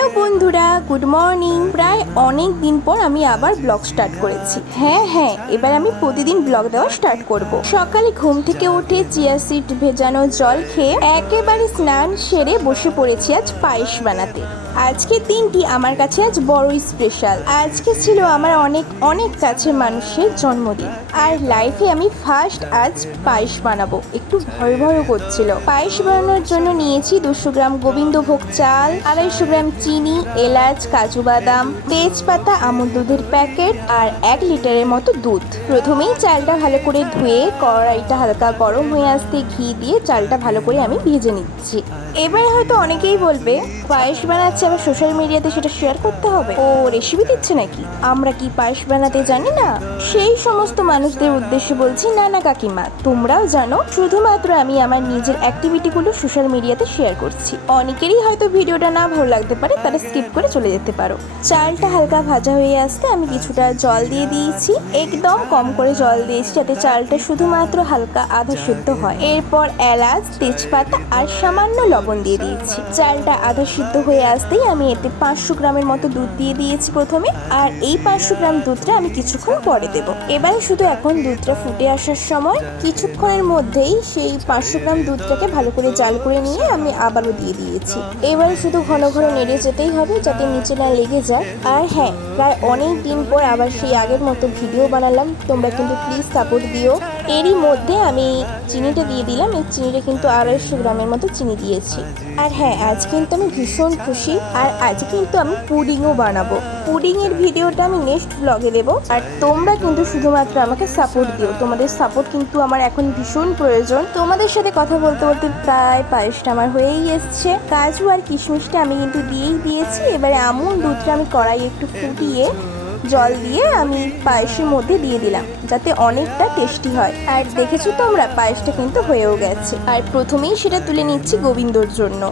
Hello বন্ধুরা, good morning. প্রায় অনেক দিন পর আমি আবার ব্লগ স্টার্ট করেছি। হ্যাঁ, এবার আমি প্রতিদিন ব্লগ দেওয়া স্টার্ট করব। সকালে ঘুম থেকে উঠে চিয়া সিড ভেজানো জল খেয়ে একেবারে স্নান সেরে বসে পড়েছি আজ পায়েস বানাতে। আজকের দিনটি আমার কাছে আজ বড়ই স্পেশাল। আজকে ছিল আমার অনেক অনেক কাছের মানুষের জন্মদিন, আর লাইফে আমি ফার্স্ট আজ পায়েস বানাবো। একটু ভয় ভয়ও করছিল। পায়েস বানানোর জন্য নিয়েছি 200 গ্রাম গোবিন্দভোগ চাল, 250 গ্রাম চিনি, এলাচ, কাজু বাদাম, তেজপাতা, আমুল দুধের প্যাকেট আর 1 লিটারের মতো দুধ। প্রথমেই চালটা ভালো করে ধুয়ে কড়াইটা হালকা গরম হয়ে আসতে ঘি দিয়ে চালটা ভালো করে আমি ভেজে নিচ্ছি। এবার হয়তো অনেকেই বলবে, পায়েস বানাচ্ছে আবার সোশ্যাল মিডিয়াতে সেটা শেয়ার করতে হবে, ও রেসিপি দিচ্ছে নাকি, আমরা কি পায়েস বানাতে জানি না? সেই সমস্ত মানুষদের উদ্দেশ্যে বলছি, না কাকিমা, তোমরাও জানো, শুধুমাত্র আমি আমার নিজের অ্যাক্টিভিটিগুলো সোশ্যাল মিডিয়াতে শেয়ার করছি। অনেকেরই হয়তো ভিডিওটা না ভালো লাগতে পারে, তারা স্কিপ করে চলে যেতে পারো। চালটা হালকা ভাজা হয়ে আসতে আমি কিছুটা জল দিয়ে দিয়েছি, একদম কম করে জল দিয়েছি যাতে চালটা শুধুমাত্র হালকা আধা সিদ্ধ হয়। এরপর এলাচ, তেজপাতা আর সামান্য লবণ দিয়ে দিয়েছি। চালটা আধা সিদ্ধ হয়ে আসতেই আমি এতে 500 গ্রামের মতো দুধ দিয়ে দিয়েছি প্রথমে, আর এই 500 গ্রাম দুধটা আমি কিছুক্ষণ পরে দেব। এবারে শুধু এখন দুধটা ফুটে আসার সময় কিছুক্ষণের মধ্যেই সেই 500 গ্রাম দুধটাকে ভালো করে জাল করে নিয়ে আমি আবারও দিয়ে দিয়েছি। এবারে শুধু ঘন ঘন নেড়ে যেতেই হবে যাতে নিচে না লেগে যায়। আর হ্যাঁ, প্রায় অনেক দিন পর আবার সেই আগের মতো ভিডিও বানালাম, তোমরা কিন্তু প্লিজ সাপোর্ট দিও। এরই মধ্যে আমি চিনিটা দিয়ে দিলাম। এই চিনিটা কিন্তু 250 গ্রামের মতো চিনি দিয়েছি। আর হ্যাঁ, আজ কিন্তু আমি ভীষণ খুশি, আর আজ কিন্তু আমি পুডিংও বানাবো। পুডিংয়ের ভিডিওটা আমি নেক্সট ব্লগে দেবো। আর তোমরা কিন্তু শুধুমাত্র আমাকে সাপোর্ট দিও, তোমাদের সাপোর্ট কিন্তু আমার এখন ভীষণ প্রয়োজন। তোমাদের সাথে কথা বলতে বলতে প্রায় পায়েসটা আমার হয়েই এসছে। কাজু আর কিশমিশটা আমি কিন্তু দিয়েই দিয়েছি। এবারে আমুল দুধটা আমি কড়াই একটু ফুটিয়ে জল দিয়ে আমি পায়েসের মধ্যে দিয়ে দিলাম যাতে অনেকটা টেস্টি হয়। আর দেখেছো তোমরা, পায়েসটা কিন্তু হয়েও গেছে। আর প্রথমেই সেটা তুলে নিচ্ছি গোবিন্দর জন্য।